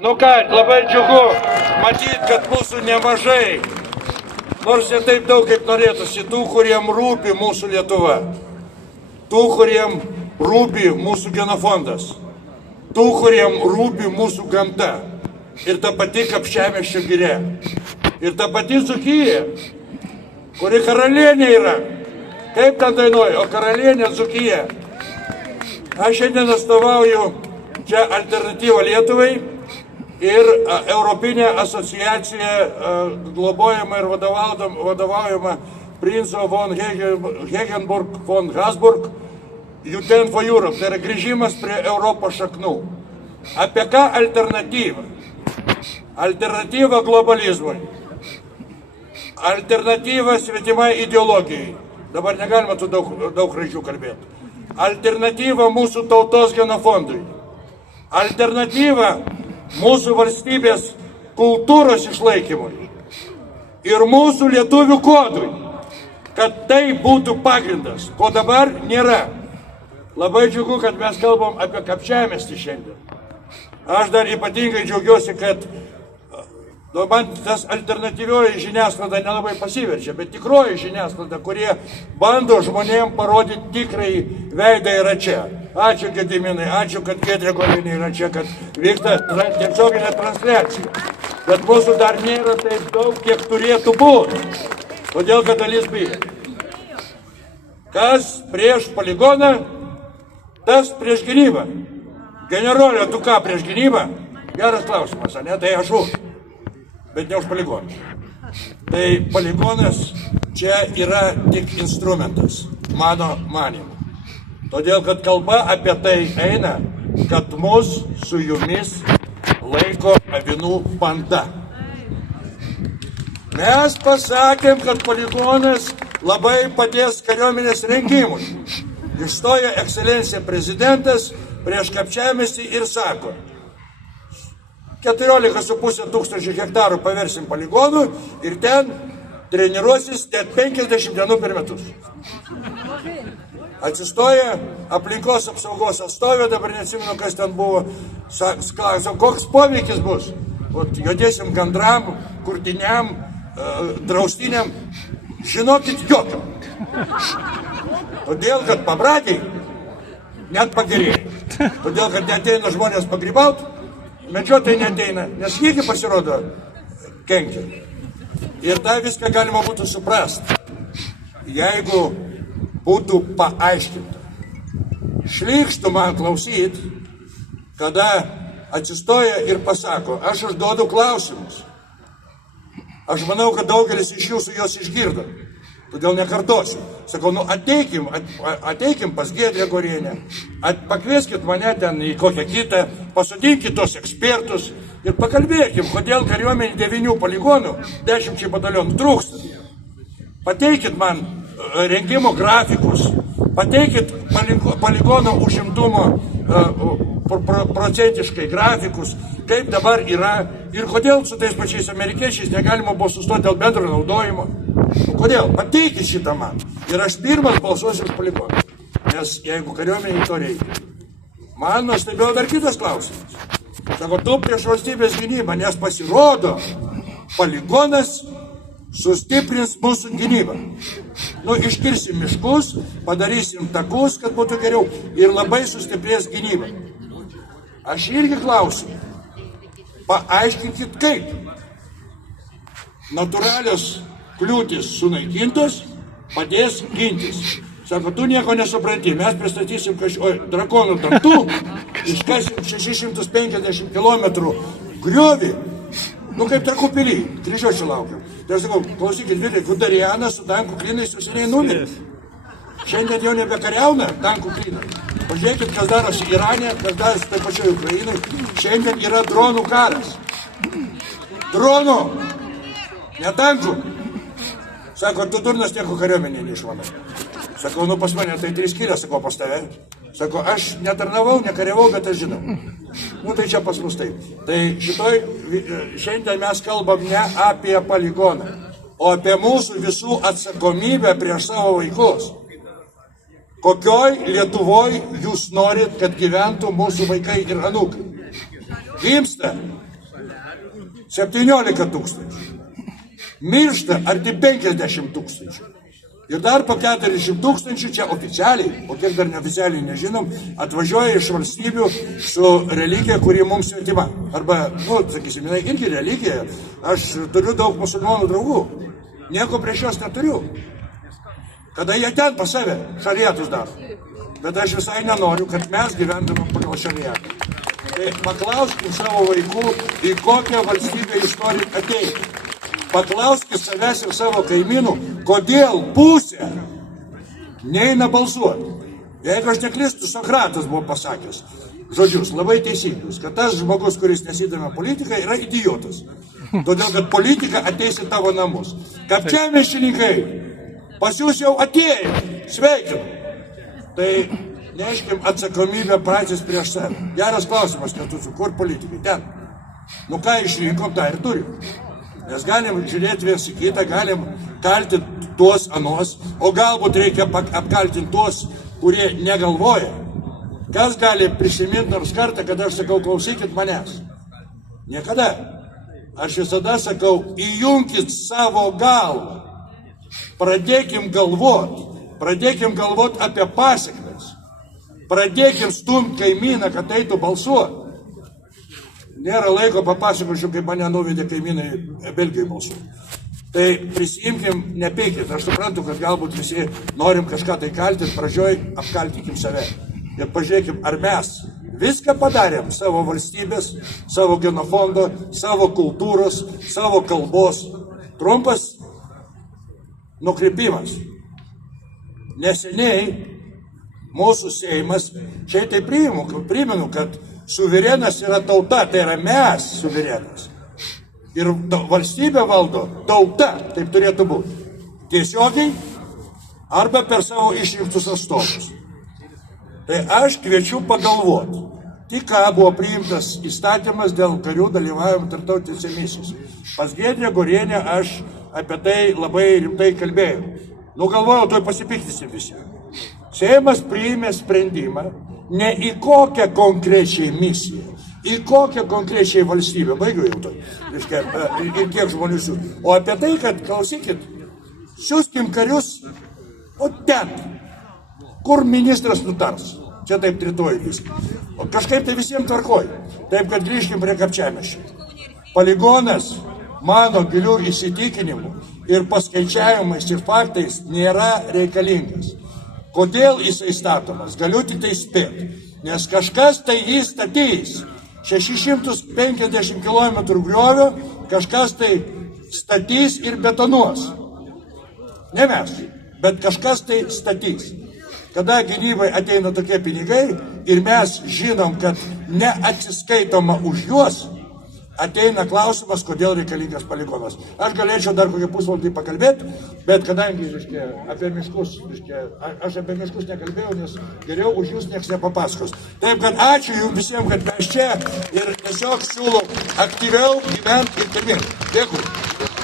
Nu ką, labai džiugu matyti, kad mūsų nemažai, nors ne taip daug, kaip norėtųsi, tų, kuriem rūpi mūsų Lietuva, tų, kuriem rūpi mūsų genofondas, tų, kuriem rūpi mūsų gamta ir ta pati Kapčiamiesčio giria, ir ta pati Dzūkija, kuri karalienė yra. Kaip ten dainuoja, o karalienė Dzūkija. Aš šiandien atstovauju čia Alternatyvą Lietuvai ir Europinė asociacija globojama ir vadovaujama princo von Hegenburg von Habsburg, Youth for Europe, tai yra grįžimas prie Europos šaknų. Apie ką alternatyva? Alternatyva globalizmui, alternatyva svetimai ideologijai. Dabar negalima tu daug raidžių kalbėti. Alternatyva mūsų tautos genofondui. Alternatyva mūsų valstybės kultūros išlaikymui. Ir mūsų lietuvių kodui. Kad tai būtų pagrindas, ko dabar nėra. Labai džiugu, kad mes kalbam apie Kapčiamiestį šiandien. Aš dar ypatingai džiaugiuosi, kad man tas alternatyvioji žiniasklaida nelabai pasiverčia, bet tikroji žiniasklaida, kurie bando žmonėm parodyti tikrai veidą yra čia. Ačiū Gediminai, ačiū, kad Giedrė Godienė yra čia, kad vyksta tiesioginė transliacija. Bet mūsų dar nėra taip daug, kiek turėtų būti. Todėl, kad dalis bijo. Kas prieš poligoną, tas prieš gynybą. Generolė, tu ką prieš gynybą? Geras klausimas, ne? Tai aš už. Bet ne už poligoną. Tai poligonas čia yra tik instrumentas, mano manimu. Todėl, kad kalba apie tai eina, kad mus su jumis laiko avinų banda. Mes pasakėm, kad poligonas labai padės kariuomenės rengimui. Išstoja ekscelencija prezidentas prieš Kapčiamiestį ir sako, 14,5 tūkstančių hektarų paversim poligonų ir ten treniruosis net 50 dienų per metus. Atsistoja aplinkos apsaugos atstovė, dabar neatsimenu, kas ten buvo, klausia, koks poveikis bus. Judėsim gandram, kurtiniam, draustiniam, žinokit, jokio. Todėl, kad pabradžiai net pagerėjo. Todėl, kad neateina žmonės pagrybaut, medžiotojai neateina, nes jiegi pasirodo kenkia. Ir tą viską galima būtų suprasti, jeigu būtų paaiškinta. Šlykštų man klausyti, kada atsistoja ir pasako, aš užduodu klausimus. Aš manau, kad daugelis iš jūsų jos išgirdo, todėl nekartosiu. Sakau, ateikim pas Giedrę Godienę, pakvieskit mane ten į kokią kitą, pasodinkit tos ekspertus ir pakalbėkim, kodėl kariuomenė 9 poligonų, 10 batalionų trūksta. Pateikit man rengimo grafikus, pateikit poligono užimtumo procentiškai grafikus, kaip dabar yra ir kodėl su tais pačiais amerikiečiais negalima buvo sustoti dėl bendro naudojimo. Kodėl? Pateikit šitą man. Ir aš pirmas balsuosiu už poligoną. Nes jeigu kariuomeniai to reikia. Man nustebėjo dar kitas klausimas. Sako, tu prieš valstybės gynybą, nes pasirodo, poligonas sustiprins mūsų gynybą. Iškirsim miškus, padarysim takus, kad būtų geriau ir labai sustiprės gynybą. Aš irgi klausiu, paaiškinkit kaip. Natūralios kliūtis sunaikintos, padės gintis. Sako, tu nieko nesupranti, mes pristatysim drakonų dantų, iškasim 650 km griovį, kaip Trakų pily, Kryžiuočių laukiam. Tai aš sakau, klausykit, Vilija, Guderianas su tankų klynais visiniai numirė. Šiandien jau nebekariauna tankų klynai. Pažiūrėkit, kas darosi Irane, kas darosi taip pačioj Ukrainai. Šiandien yra dronų karas. Dronų, ne tankų. Sako, tu durnas nieko kariuomenė neišmanai. Sakau, pas mane tai 3 skylės, sakau, pas tave. Sako, aš netarnavau, nekariavau, bet aš žinau. Tai čia pas mus taip. Tai šiandien mes kalbam ne apie poligoną, o apie mūsų visų atsakomybę prieš savo vaikus. Kokioj Lietuvoj jūs norit, kad gyventų mūsų vaikai ir anūkai? Gimsta 17 tūkstančių. Miršta arti 50 tūkstančių. Ir dar po 40 tūkstančių čia oficialiai, o kiek dar neoficialiai nežinom, atvažiuoja iš valstybių su religija, kuri mums svetima. Arba, sakysim, jinai irgi religija. Aš turiu daug musulmonų draugų. Nieko prieš juos neturiu. Kada jie ten pas save šariatus daro. Bet aš visai nenoriu, kad mes gyventumėm pagal šariatą. Tai paklauskim savo vaikų, į kokią valstybę jūs norit ateiti. Paklauskit savęs ir savo kaimynų, kodėl pusė neina balsuoti. Jeigu aš neklystu, Sokratas buvo pasakęs žodžius labai teisingus, kad tas žmogus, kuris nesidomė politiką, yra idiotas. Todėl, kad politika ateis į tavo namus. Kapčiamiešininkai, pas jūs jau atėjo, sveikinu. Tai neškim atsakomybę patys prieš save. Geras klausimas, Kęstuti, kur politikai? Ten. Nu ką išrinkom, tą ir turim. Mes galim žiūrėti viens į kitą, galim kaltinti tuos anos, o galbūt reikia apkaltinti tuos, kurie negalvoja. Kas gali prisiminti nors kartą, kad aš sakau, klausykit manęs? Niekada. Aš visada sakau, įjunkit savo galvą. Pradėkim galvot apie pasekmes. Pradėkim stumti kaimyną, kad eitų balsuoti. Nėra laiko papasakosiu, kaip mane nuvedė kaimynai Belgijai balsuoti. Tai prisijimkim, nepykit. Aš suprantu, kad galbūt visi norim kažką tai kaltinti, pradžioj apkaltinkim save. Ir pažiūrėkim, ar mes viską padarėm savo valstybės, savo genofondo, savo kultūros, savo kalbos. Trumpas nukrypimas. Neseniai mūsų Seimas, čia tai primenu, kad suverenas yra tauta, tai yra mes suverenas. Ir valstybę valdo tauta, taip turėtų būti. Tiesiogiai arba per savo išrinktus atstovus. Tai aš kviečiu pagalvoti. Tik ką buvo priimtas įstatymas dėl karių dalyvavimo tarptautinėse misijose. Pas Giedrę Gorienę aš apie tai labai rimtai kalbėjau. Galvojau, toj pasipiktysim visi. Seimas priėmė sprendimą ne į kokią konkrečiai misiją, į kokią konkrečiai valstybę, baigiu jau to, ir kiek žmonių siūs, o apie tai, kad, klausykit, siūskim karius, o ten, kur ministras nutars, čia taip tritoji viską, o kažkaip tai visiems tvarkoja, taip, kad grįžkim prie Kapčiamiesčio. Poligonas, mano gilių įsitikinimų ir paskaičiavimais ir faktais nėra reikalingas. Kodėl jisai statomas? Galiu tik tai spėti, nes kažkas tai jį statys. 650 km griovio kažkas tai statys ir betonuos. Ne mes, bet kažkas tai statys. Kada gynybai ateina tokie pinigai ir mes žinom, kad neatsiskaitoma už juos, ateina klausimas, kodėl reikalingas poligonas. Aš galėčiau dar kokį pusvalandį pakalbėti, bet kadangi apie miškus, aš apie miškus nekalbėjau, nes geriau už jūs nieks nepapasakos. Taip, kad ačiū jums visiems, kad mes čia ir tiesiog siūlau aktyviau gyventi ir pirmin. Dėkui.